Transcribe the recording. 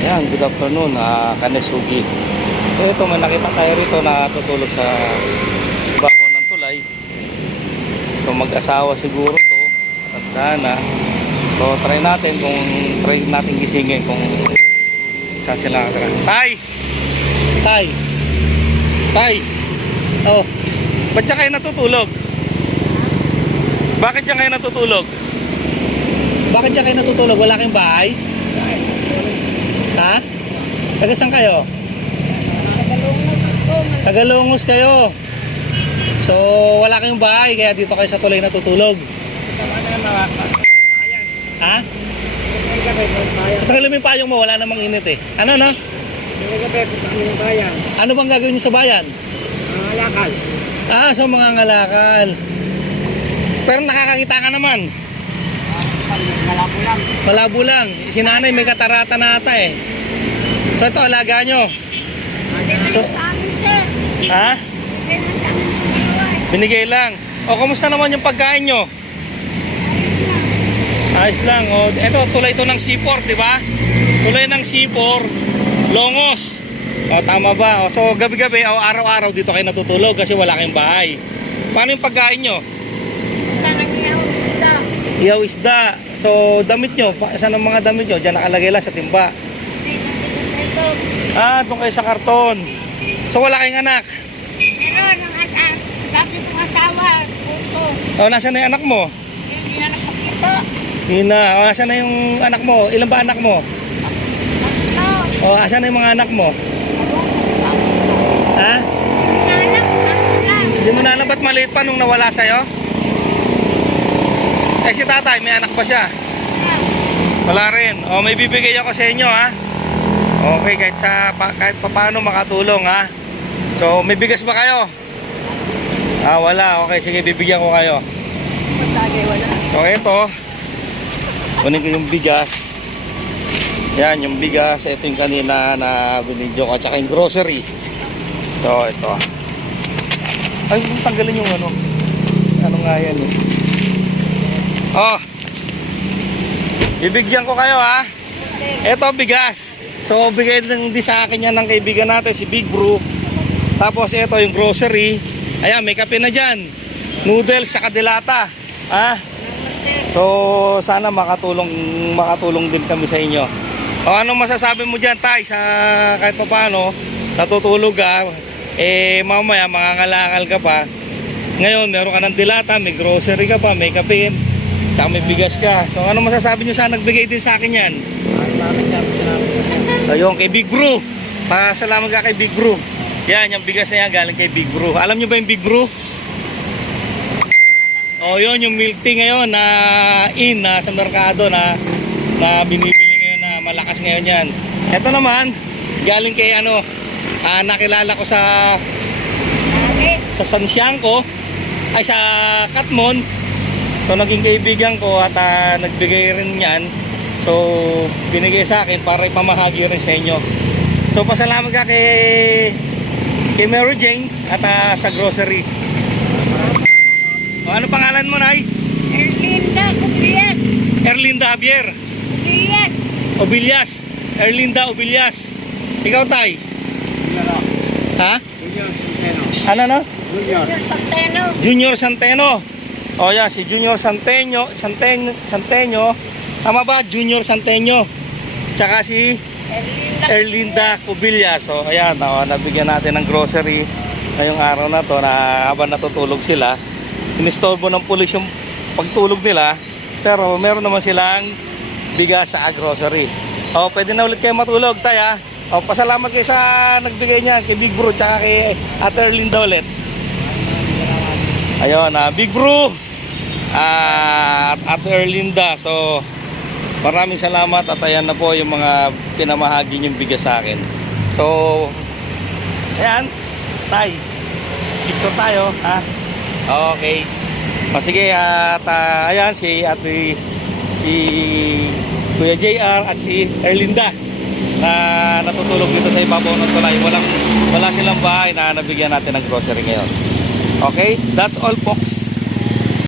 Ayan, good afternoon, Kanesugi. So ito, may nakita tayo rito na tutulog sa ibabaw ng tulay. So mag-asawa siguro to, tanda na. So try natin gisingin kung saan sila nakatira. Tay! Tay! Tay! Oh, ba't dyan kayo natutulog? Bakit dyan kayo natutulog? Bakit dyan kayo natutulog? Wala kayong bahay? Ha? Taga saan kayo? Tagalungos kayo. So wala kayong bahay kaya dito kayo sa tulay natutulog. Ha? Tagal mo yung payong mo, wala namang init eh. Ano no? Ano bang gagawin niyo sa bayan? Mga lakal. Ah, so mga ngalakal. Pero nakakakita ka naman. Malabo lang. Malabo lang. Si nanay may katarata na ata eh. So ito, alaga nyo. So, ha? Binigay lang. O, kumusta naman yung pagkain nyo? Ayos lang. O, ito, tulay ito ng C4, di ba? Tulay ng C4, Longos. O, tama ba? O, so, gabi-gabi, o araw-araw dito kayo natutulog kasi wala kayong bahay. Paano yung pagkain nyo? Ihaw isda. So, damit nyo. Saan ang mga damit nyo? Diyan nakalagay lang sa timba. Ah, doon kayo sa karton. So, wala kayong anak? Meron, ang dati kong asawa, puso. O, nasaan na yung anak mo? Hindi na nakapito. Hina. O, nasaan na yung anak mo? Ilan ba anak mo? Tatlo. O, asan na yung mga anak mo? Ha? Nanak, lang. Hindi mo na alam ba't maliit pa nung nawala sa'yo? Eh, si tatay, may anak ba siya? Wala rin. O, may bibigay ako sa inyo, ha? Okay, kahit paano makatulong, ha? So, may bigas ba kayo? Ah, wala. Okay, sige, bibigyan ko kayo. Okay, ito. Kunin ko yung bigas. Yan, yung bigas. Ito yung kanina na binidyo ko. At saka yung grocery. So, ito. Ay, tanggalin yung ano. Ano nga yan, eh. Oh. Bibigyan ko kayo, ha? Ito, bigas. So, bigay din sa akin yan ng kaibigan natin, si Big Bro. Tapos, ito yung grocery. Ayan, may kape na dyan. Noodles sa kadilata. Ha? So, sana makatulong din kami sa inyo. O, anong masasabi mo dyan, Tay? Sa kahit pa paano, natutulog ka. Eh, mamaya, mangangalakal ka pa. Ngayon, meron ka ng dilata, may grocery ka pa, may kape, tsaka may bigas ka. So, ano masasabi nyo sa nagbigay din sa akin yan? Ayun, kay Big Bro. Pasalamat ka kay Big Bro. Yan, yung bigas na yan galing kay Big Bro. Alam nyo ba yung Big Bro? O, yun, yung milk tea ngayon na sa merkado na binibili ngayon na malakas ngayon yan. Ito naman, galing kay nakilala ko sa San Siangco, ay sa Katmon. So naging kaibigan ko at nagbigay rin yan. So binigay sa akin para ipamahagi rin sa inyo. So pasalamat ka kay Mary Jane at sa grocery. O, ano pangalan mo, Nay? Erlinda Obilias. Erlinda Javier Obilias. Obilias. Erlinda Obilias. Ikaw, Tay? Ha? Ano no? Santeno. Junior Santeno. O yan, si Junior Santeno. Tama ba? Junior Santeno. Tsaka si Erlinda Cubillas. So ayan, nabigyan natin ng grocery ngayong araw na to na habang natutulog sila. Inistorbo ng pulis yung pagtulog nila. Pero meron naman silang bigas sa grocery. O, pwede na ulit kayo matulog, Tay, ha? O, pasalamat kayo sa nagbigay niya kay Big Bro tsaka kay Ate Erlinda ulit. Ayun, Big Bro at Ate Erlinda. So, maraming salamat at ayan na po yung mga pinamahagi niyong bigas sa akin. So, ayan, Tay, picture tayo, ha? Okay. O, sige, at ayan, si Kuya JR at si Erlinda na natutulog dito sa ibabaw ng tulay. Wala silang bahay na nabigyan natin ng grocery ngayon. Okay, that's all, folks.